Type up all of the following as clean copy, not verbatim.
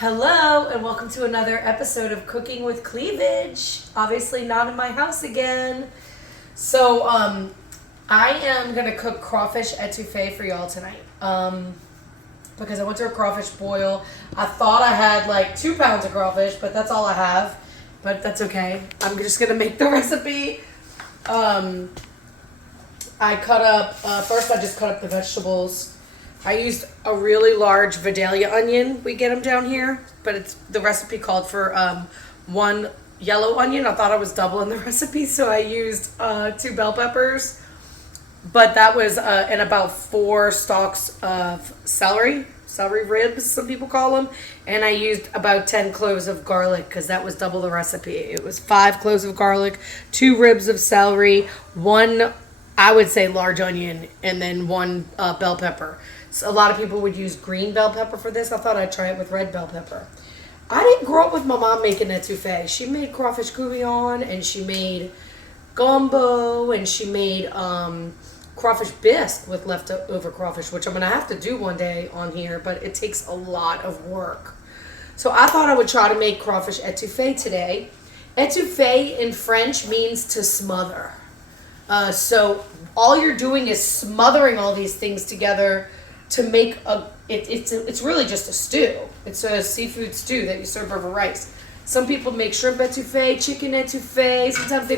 Hello and welcome to another episode of Cooking with Cleavage. Obviously not in my house again. So I am going to cook crawfish étouffée for y'all tonight. Because I went to a crawfish boil. I thought I had like 2 pounds of crawfish, but that's all I have. But that's okay. I'm just going to make the recipe. I cut up, first I just cut up the vegetables. I used a really large Vidalia onion. We get them down here, but it's the recipe called for 1 yellow onion. I thought I was doubling the recipe, so I used 2 bell peppers. But that was and about 4 stalks of celery ribs, some people call them. And I used about 10 cloves of garlic because that was double the recipe. It was 5 cloves of garlic, 2 ribs of celery, 1, I would say, large onion, and then 1 bell pepper. So a lot of people would use green bell pepper for this. I thought I'd try it with red bell pepper. I didn't grow up with my mom making étouffée. She made crawfish courgouillon, and she made gumbo, and she made crawfish bisque with leftover crawfish, which I'm going to have to do one day on here, but it takes a lot of work. So I thought I would try to make crawfish étouffée today. Étouffée in French means to smother. So all you're doing is smothering all these things together to make it's really just a stew. It's a seafood stew that you serve over rice. Some people make shrimp étouffée, chicken étouffée. Sometimes they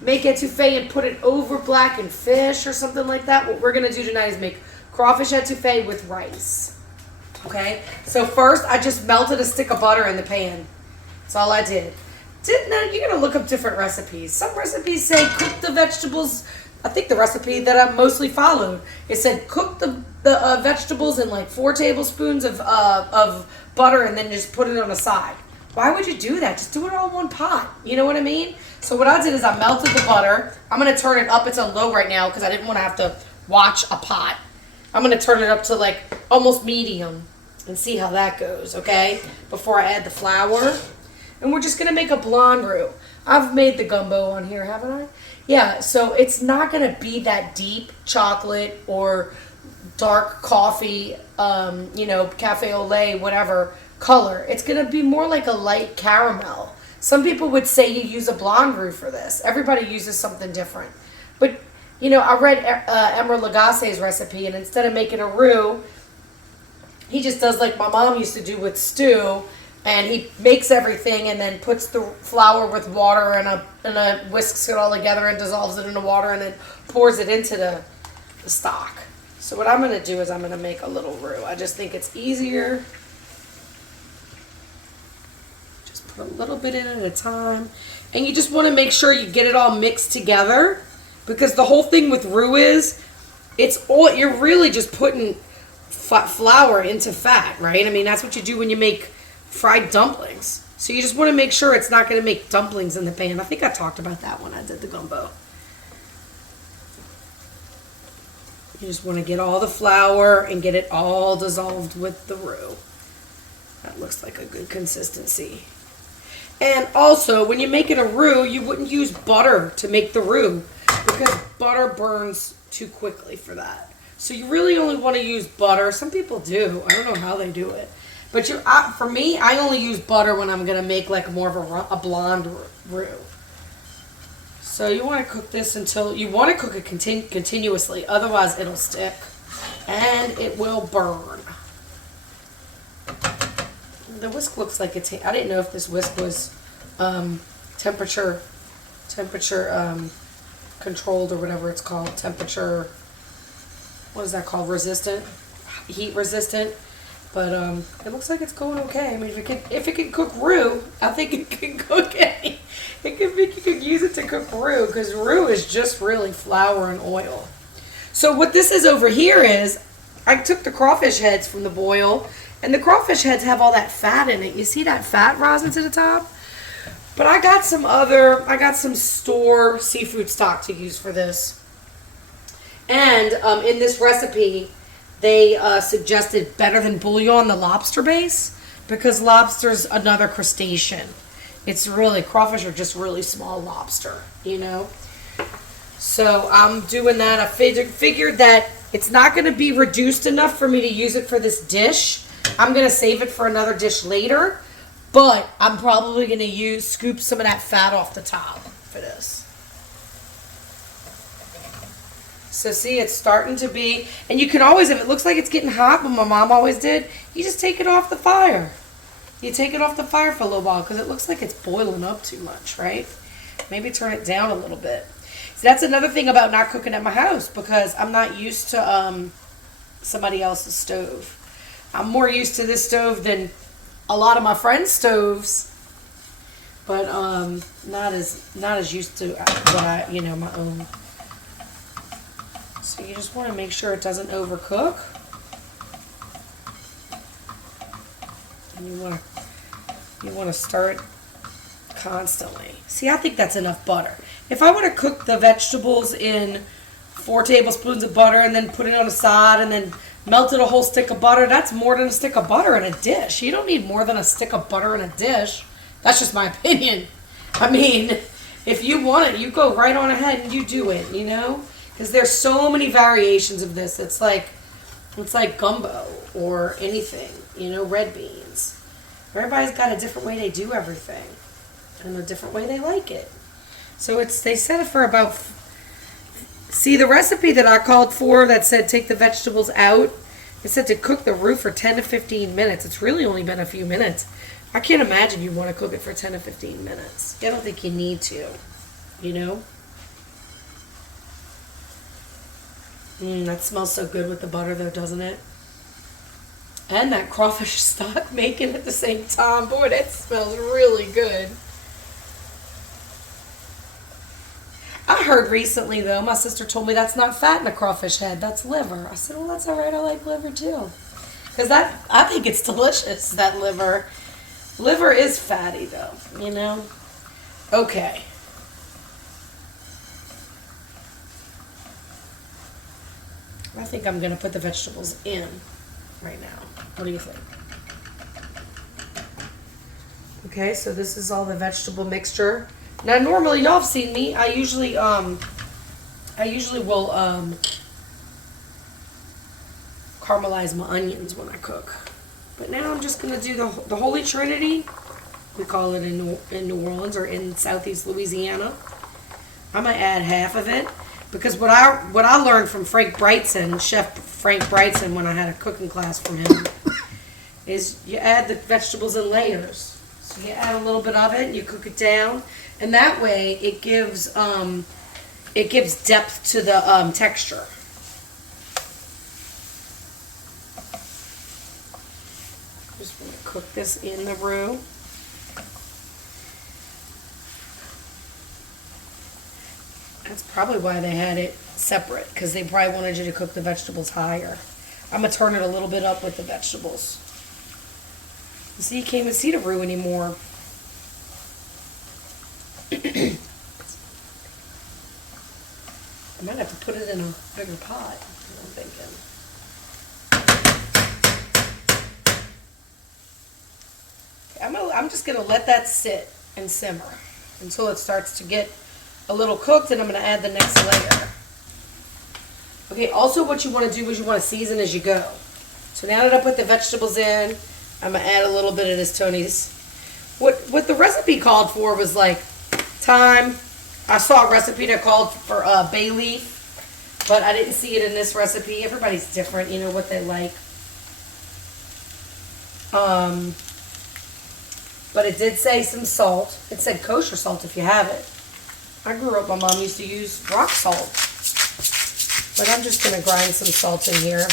make étouffée and put it over blackened fish or something like that. What we're gonna do tonight is make crawfish étouffée with rice. Okay. So first, I just melted a stick of butter in the pan. That's all I did. Now you're gonna look up different recipes. Some recipes say cook the vegetables. I think the recipe that I mostly followed, it said cook the vegetables in like 4 tablespoons of butter and then just put it on the side. Why would you do that? Just do it all in one pot. You know what I mean? So what I did is I melted the butter. I'm going to turn it up. It's on low right now because I didn't want to have to watch a pot. I'm going to turn it up to like almost medium and see how that goes, okay? Before I add the flour. And we're just going to make a blonde roux. I've made the gumbo on here, haven't I? Yeah, so it's not going to be that deep chocolate or dark coffee, cafe au lait, whatever color. It's going to be more like a light caramel. Some people would say you use a blonde roux for this. Everybody uses something different. But, I read Emer Lagasse's recipe, and instead of making a roux, he just does like my mom used to do with stew. And he makes everything and then puts the flour with water and whisks it all together and dissolves it in the water and then pours it into the stock. So what I'm going to do is I'm going to make a little roux. I just think it's easier. Just put a little bit in at a time. And you just want to make sure you get it all mixed together. Because the whole thing with roux is, you're really just putting flour into fat, right? I mean, that's what you do when you make fried dumplings. So you just want to make sure it's not going to make dumplings in the pan. I think I talked about that when I did the gumbo. You just want to get all the flour and get it all dissolved with the roux. That looks like a good consistency. And also, when you're making a roux, you wouldn't use butter to make the roux because butter burns too quickly for that. So you really only want to use butter. Some people do. I don't know how they do it. But for me, I only use butter when I'm going to make like more of a blonde roux. So you want to cook this until, you want to cook it continuously, otherwise it'll stick and it will burn. The whisk looks like it's, I didn't know if this whisk was temperature controlled or whatever it's called. Temperature, what is that called? Resistant? Heat resistant. But it looks like it's going okay. I mean, if it can cook roux, I think it can cook any. You could use it to cook roux because roux is just really flour and oil. So what this is over here is, I took the crawfish heads from the boil, and the crawfish heads have all that fat in it. You see that fat rising to the top? But I got some store seafood stock to use for this. And in this recipe, they suggested better than bouillon the lobster base because lobster's another crustacean. Crawfish are just really small lobster, So I'm doing that. I figured that it's not going to be reduced enough for me to use it for this dish. I'm going to save it for another dish later, but I'm probably going to scoop some of that fat off the top for this. So see, it's starting to be, and you can always, if it looks like it's getting hot, but my mom always did, you just take it off the fire. You take it off the fire for a little while because it looks like it's boiling up too much, right? Maybe turn it down a little bit. So that's another thing about not cooking at my house because I'm not used to somebody else's stove. I'm more used to this stove than a lot of my friends' stoves, but not as used to what my own. So you just want to make sure it doesn't overcook. And you want to stir it constantly. See, I think that's enough butter. If I would have cooked the vegetables in 4 tablespoons of butter and then put it on the side and then melted a whole stick of butter, that's more than a stick of butter in a dish. You don't need more than a stick of butter in a dish. That's just my opinion. I mean, if you want it, you go right on ahead and you do it, Because there's so many variations of this. It's like gumbo or anything, red beans. Everybody's got a different way they do everything and a different way they like it. So they said it for about, see the recipe that I called for that said take the vegetables out, it said to cook the roux for 10 to 15 minutes. It's really only been a few minutes. I can't imagine you want to cook it for 10 to 15 minutes. I don't think you need to, That smells so good with the butter though, doesn't it? And that crawfish stock making at the same time. Boy, that smells really good. I heard recently though, my sister told me that's not fat in a crawfish head, that's liver. I said, well, that's all right, I like liver too. Because I think it's delicious, that liver. Liver is fatty though, Okay. I think I'm going to put the vegetables in right now. What do you think? Okay, so this is all the vegetable mixture. Now, normally, y'all have seen me. I usually will caramelize my onions when I cook. But now I'm just going to do the Holy Trinity. We call it in New Orleans or in Southeast Louisiana. I'm going to add half of it. Because what I learned from Chef Frank Brightson, when I had a cooking class from him, is you add the vegetables in layers. So you add a little bit of it and you cook it down, and that way it gives depth to the texture. Just want to cook this in the roux. That's probably why they had it separate, because they probably wanted you to cook the vegetables higher. I'm going to turn it a little bit up with the vegetables. You see, you can't even see the roux anymore. I might have to put it in a bigger pot, I'm thinking. I'm just going to let that sit and simmer until it starts to get a little cooked, and I'm going to add the next layer. Okay, also what you want to do is you want to season as you go. So now that I put the vegetables in, I'm going to add a little bit of this Tony's. What the recipe called for was like thyme. I saw a recipe that called for bay leaf, but I didn't see it in this recipe. Everybody's different, what they like. But it did say some salt. It said kosher salt if you have it. I grew up, my mom used to use rock salt. But I'm just going to grind some salt in here.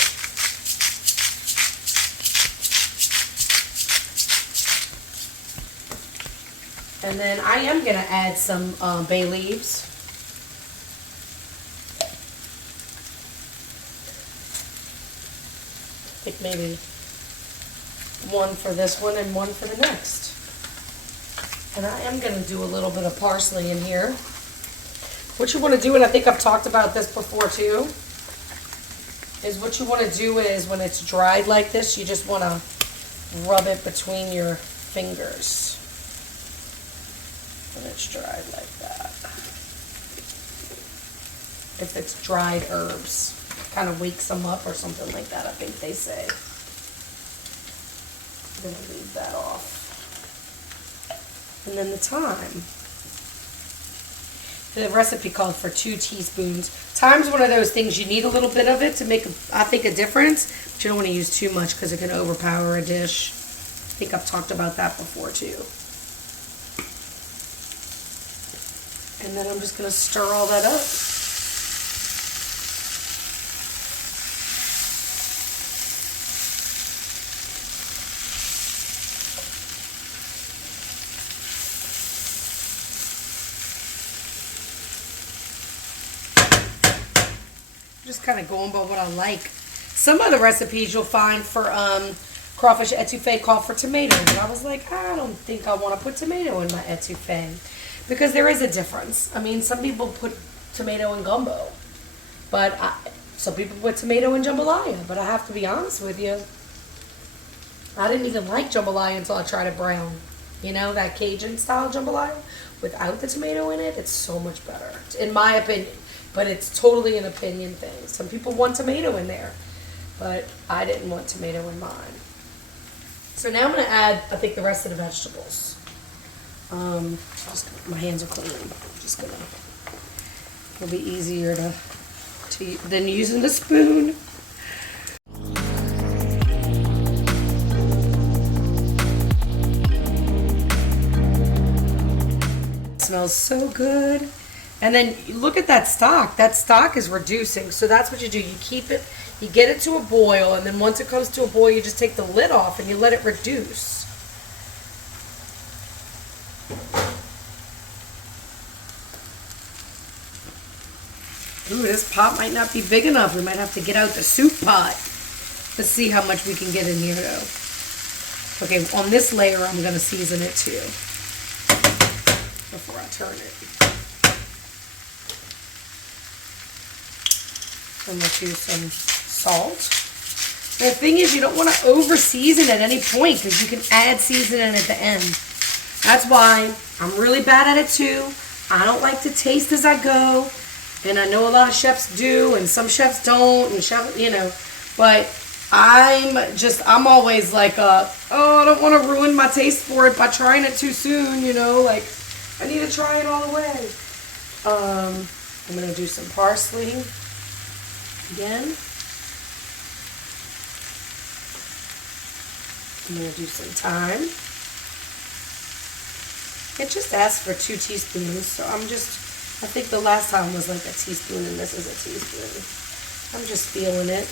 And then I am going to add some bay leaves. I think maybe one for this one and one for the next. And I am going to do a little bit of parsley in here. What you want to do, and I think I've talked about this before too, is what you want to do is when it's dried like this, you just want to rub it between your fingers. When it's dried like that. If it's dried herbs, kind of wakes them up or something like that, I think they say. I'm going to leave that off. And then the thyme. The recipe called for 2 teaspoons. Thyme's one of those things you need a little bit of it to make, I think, a difference. But you don't want to use too much because it can overpower a dish. I think I've talked about that before too. And then I'm just going to stir all that up. Just kind of going by what I like. Some of the recipes you'll find for crawfish etouffee call for tomatoes. And I was like, I don't think I want to put tomato in my etouffee. Because there is a difference. I mean, some people put tomato in gumbo. But some people put tomato in jambalaya. But I have to be honest with you. I didn't even like jambalaya until I tried it brown. You know, that Cajun style jambalaya. Without the tomato in it, it's so much better. In my opinion. But it's totally an opinion thing. Some people want tomato in there, but I didn't want tomato in mine. So now I'm going to add, I think, the rest of the vegetables. My hands are clean. I'm just going to, it'll be easier than using the spoon. It smells so good. And then you look at that stock. That stock is reducing. So that's what you do. You keep it, you get it to a boil, and then once it comes to a boil, you just take the lid off and you let it reduce. Ooh, this pot might not be big enough. We might have to get out the soup pot. Let's see how much we can get in here, though. Okay, on this layer, I'm going to season it, too, before I turn it. I'm going to use some salt. The thing is, you don't want to over season at any point because you can add seasoning at the end. That's why I'm really bad at it too. I don't like to taste as I go. And I know a lot of chefs do and some chefs don't. And but I'm always like, oh, I don't want to ruin my taste for it by trying it too soon, like I need to try it all the way. I'm going to do some parsley. Again, I'm going to do some thyme. It just asked for 2 teaspoons, so I think the last time was like a teaspoon and this is a teaspoon. I'm just feeling it.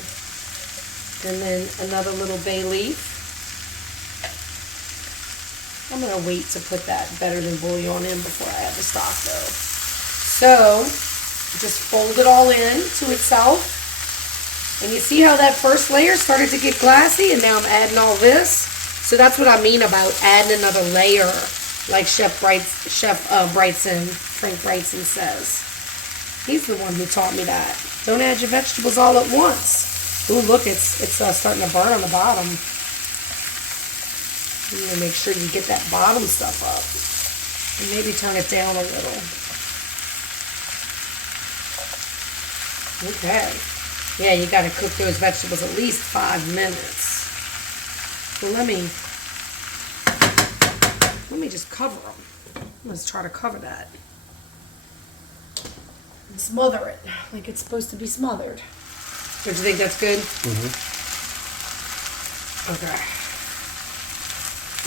And then another little bay leaf. I'm going to wait to put that better than bouillon in before I add the stock though. So, just fold it all in to itself. And you see how that first layer started to get glassy, and now I'm adding all this. So that's what I mean about adding another layer, like Frank Brightson says. He's the one who taught me that. Don't add your vegetables all at once. Ooh, look, it's starting to burn on the bottom. You want to make sure you get that bottom stuff up. And maybe turn it down a little. Okay. Yeah, you got to cook those vegetables at least 5 minutes. So let me just cover them. Let's try to cover that. And smother it like it's supposed to be smothered. Don't you think that's good? Mm-hmm. Okay.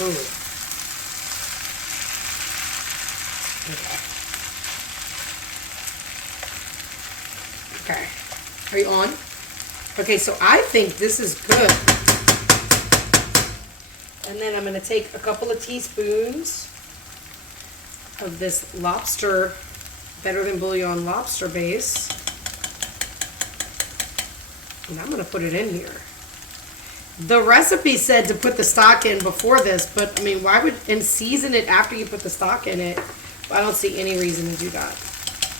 Ooh. Okay. Okay. Are you on? Okay, so I think this is good. And then I'm going to take a couple of teaspoons of this lobster, better than bouillon lobster base. And I'm going to put it in here. The recipe said to put the stock in before this, but I mean, and season it after you put the stock in it. I don't see any reason to do that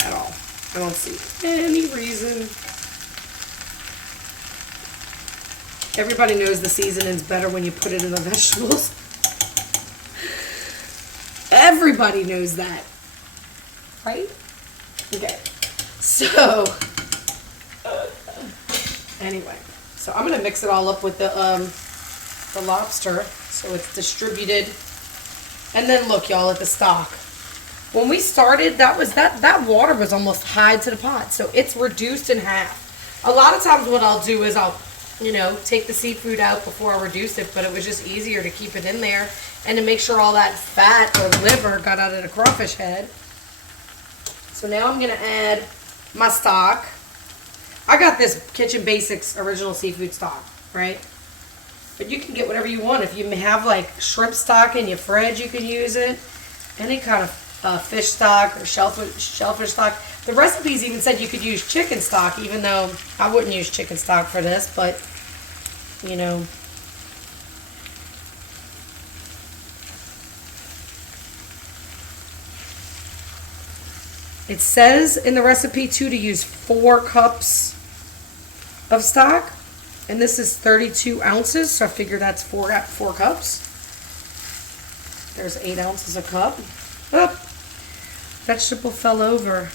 at all. I don't see any reason. Everybody knows the seasoning's better when you put it in the vegetables. Everybody knows that. Right? Okay. So, anyway. So I'm going to mix it all up with the the lobster so it's distributed. And then look, y'all, at the stock. When we started, that water was almost high to the pot, so it's reduced in half. A lot of times what I'll do is I'll, you know, take the seafood out before I reduce it, but it was just easier to keep it in there and to make sure all that fat or liver got out of the crawfish head. So now I'm going to add my stock. I got this Kitchen Basics original seafood stock, right? But you can get whatever you want. If you have like shrimp stock in your fridge, you can use it. Any kind of fish stock or shellfish stock. The recipes even said you could use chicken stock, even though I wouldn't use chicken stock for this, but you know. It says in the recipe too to use 4 cups of stock, and this is 32 ounces, so I figure that's 4 cups. There's 8 ounces a cup. Oh, vegetable fell over.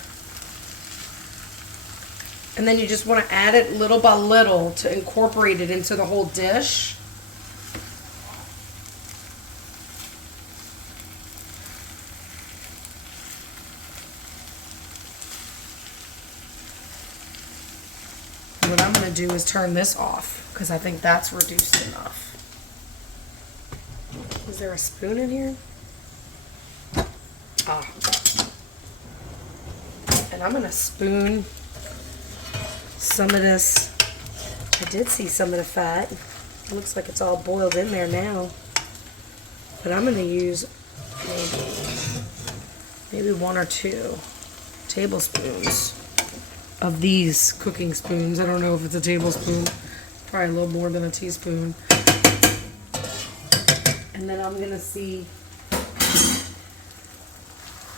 And then you just want to add it little by little to incorporate it into the whole dish. What I'm going to do is turn this off because I think that's reduced enough. Is there a spoon in here? Ah. And I'm going to spoon some of this. I did see some of the fat. It looks like it's all boiled in there now. But I'm going to use maybe 1 or 2 tablespoons of these cooking spoons. I don't know if it's a tablespoon. Probably a little more than a teaspoon. And then I'm going to see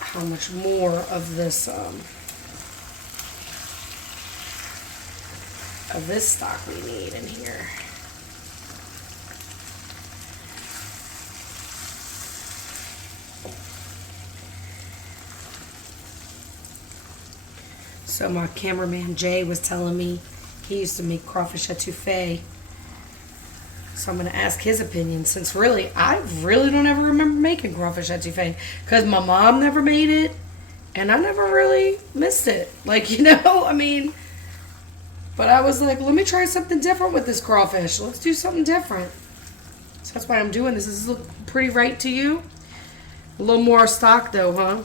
how much more of this stock we need in here. So my cameraman Jay was telling me he used to make crawfish étouffée. So I'm going to ask his opinion, since really, I really don't ever remember making crawfish étouffée because my mom never made it and I never really missed it. Like, you know, I mean, but I was like, let me try something different with this crawfish. Let's do something different. So that's why I'm doing this. Does this look pretty right to you? A little more stock though, huh?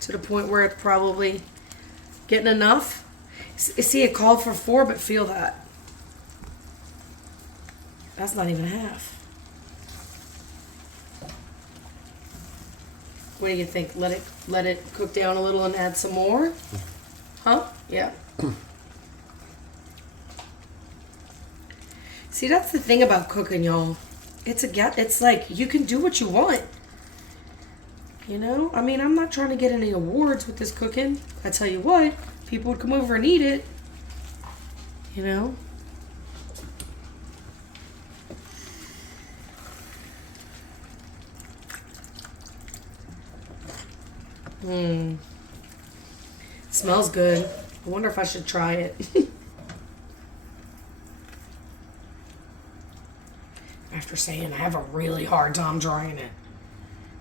To the point where it's probably getting enough. See, it called for 4, but feel that. That's not even half. What do you think? Let it cook down a little and add some more? Huh? Yeah. See, that's the thing about cooking, y'all. It's like you can do what you want. You know? I mean, I'm not trying to get any awards with this cooking. I tell you what, people would come over and eat it. You know? It smells good. I wonder if I should try it. After saying I have a really hard time drying it.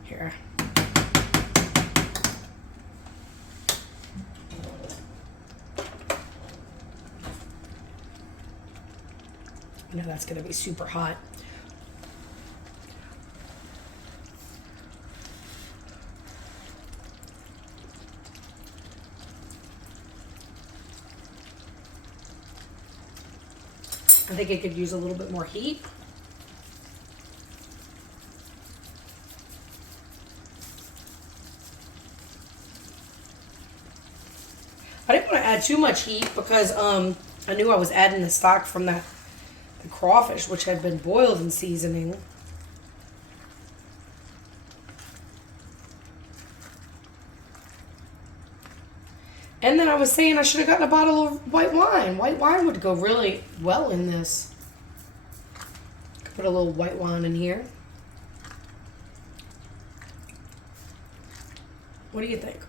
Here. I know that's going to be super hot. I think it could use a little bit more heat. I didn't want to add too much heat because I knew I was adding the stock from the crawfish, which had been boiled in seasoning. And then I was saying I should have gotten a bottle of white wine. White wine would go really well in this. Could put a little white wine in here. What do you think?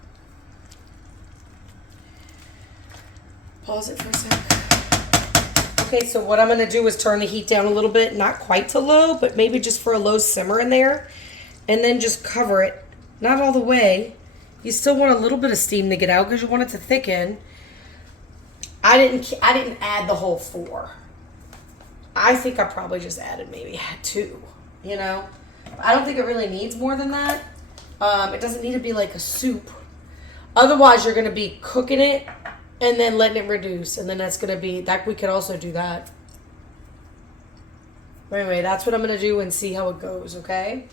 Pause it for a sec. Okay, so what I'm going to do is turn the heat down a little bit, not quite to low, but maybe just for a low simmer in there, and then just cover it. Not all the way. You still want a little bit of steam to get out because you want it to thicken. I didn't add the whole 4. I think I probably just added maybe 2, you know. I don't think it really needs more than that. It doesn't need to be like a soup. Otherwise, you're going to be cooking it and then letting it reduce. And then that's going to be, that we could also do that. Anyway, that's what I'm going to do and see how it goes, okay?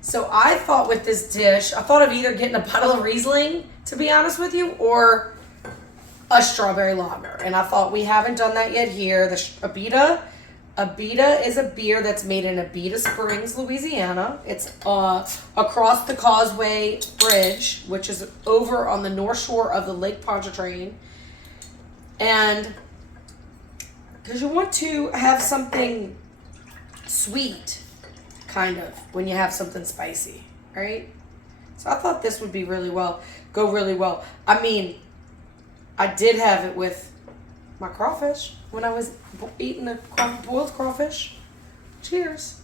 So I thought with this dish, I thought of either getting a bottle of Riesling, to be honest with you, or a strawberry lager. And I thought we haven't done that yet here. The Abita. Abita is a beer that's made in Abita Springs, Louisiana. It's across the Causeway Bridge, which is over on the north shore of the Lake Pontchartrain. And because you want to have something sweet, kind of, when you have something spicy, right? So I thought this would be go really well. I mean, I did have it with my crawfish when I was eating the boiled crawfish. Cheers.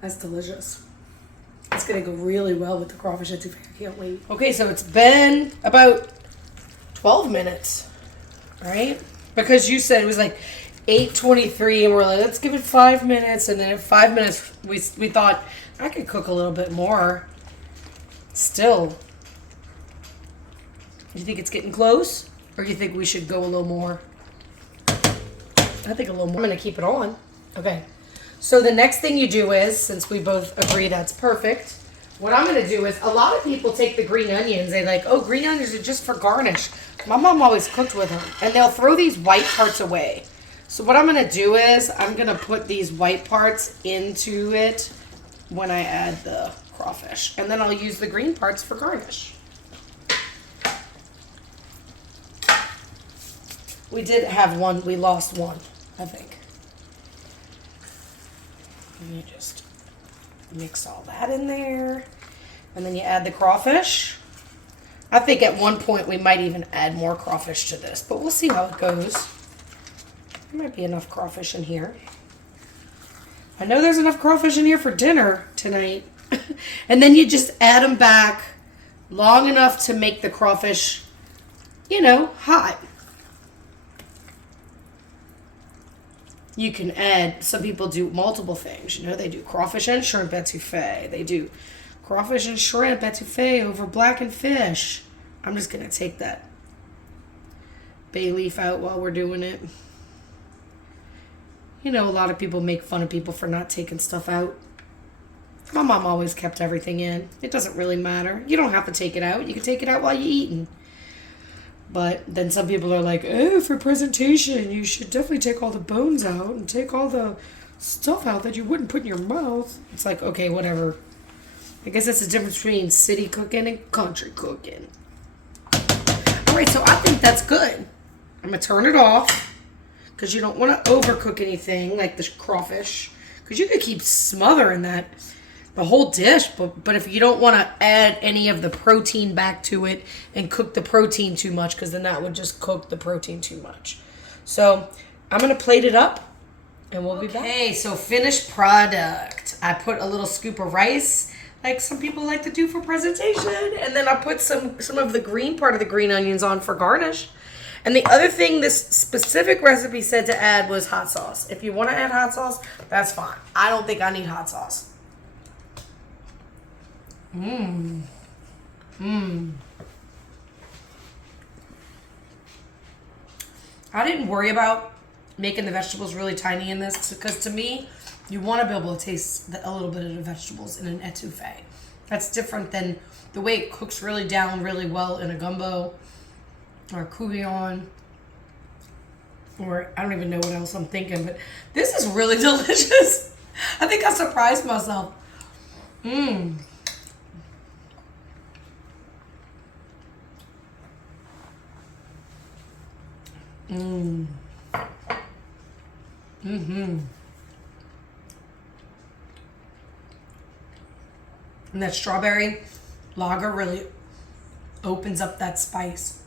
That's delicious. It's gonna go really well with the crawfish étouffée. I can't wait. Okay, so it's been about 12 minutes, right? Because you said it was like 8:23, and we're like, let's give it 5 minutes. And then in 5 minutes, we thought I could cook a little bit more. Still, you think it's getting close, or you think we should go a little more? I think a little more. I'm gonna keep it on. Okay. So the next thing you do is, since we both agree that's perfect, what I'm gonna do is, a lot of people take the green onions. They like, oh, green onions are just for garnish. My mom always cooked with them, and they'll throw these white parts away. So what I'm going to do is I'm going to put these white parts into it when I add the crawfish. And then I'll use the green parts for garnish. We did have one. We lost one, I think. And you just mix all that in there. And then you add the crawfish. I think at one point we might even add more crawfish to this. But we'll see how it goes. There might be enough crawfish in here. I know there's enough crawfish in here for dinner tonight. And then you just add them back long enough to make the crawfish, you know, hot. You can add, some people do multiple things. You know, they do crawfish and shrimp étouffée. They do crawfish and shrimp étouffée over blackened fish. I'm just going to take that bay leaf out while we're doing it. You know, a lot of people make fun of people for not taking stuff out. My mom always kept everything in. It doesn't really matter. You don't have to take it out. You can take it out while you're eating. But then some people are like, oh, for presentation, you should definitely take all the bones out and take all the stuff out that you wouldn't put in your mouth. It's like, okay, whatever. I guess that's the difference between city cooking and country cooking. All right, so I think that's good. I'm going to turn it off. Because you don't want to overcook anything like the crawfish. Because you could keep smothering that, the whole dish. But if you don't want to add any of the protein back to it and cook the protein too much, because then that would just cook the protein too much. So I'm going to plate it up and we'll be back. Okay, so finished product. I put a little scoop of rice, like some people like to do for presentation. And then I put some of the green part of the green onions on for garnish. And the other thing this specific recipe said to add was hot sauce. If you want to add hot sauce, that's fine. I don't think I need hot sauce. I didn't worry about making the vegetables really tiny in this because to me, you want to be able to taste a little bit of the vegetables in an étouffée. That's different than the way it cooks really down really well in a gumbo. Or courgette, or I don't even know what else I'm thinking, but this is really delicious. I think I surprised myself. And that strawberry lager really opens up that spice.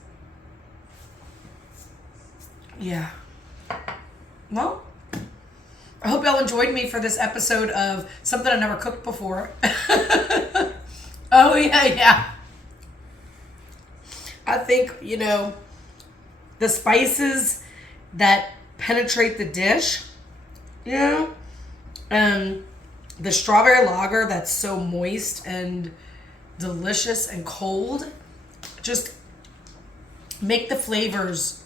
Yeah. Well, I hope y'all enjoyed me for this episode of something I never cooked before. Oh, yeah. I think, the spices that penetrate the dish, and the strawberry lager that's so moist and delicious and cold, just make the flavors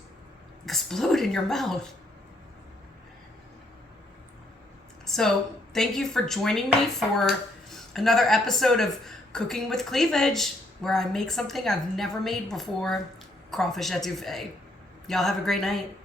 explode in your mouth. So thank you for joining me for another episode of Cooking with Cleavage, where I make something I've never made before, crawfish étouffée. Y'all have a great night.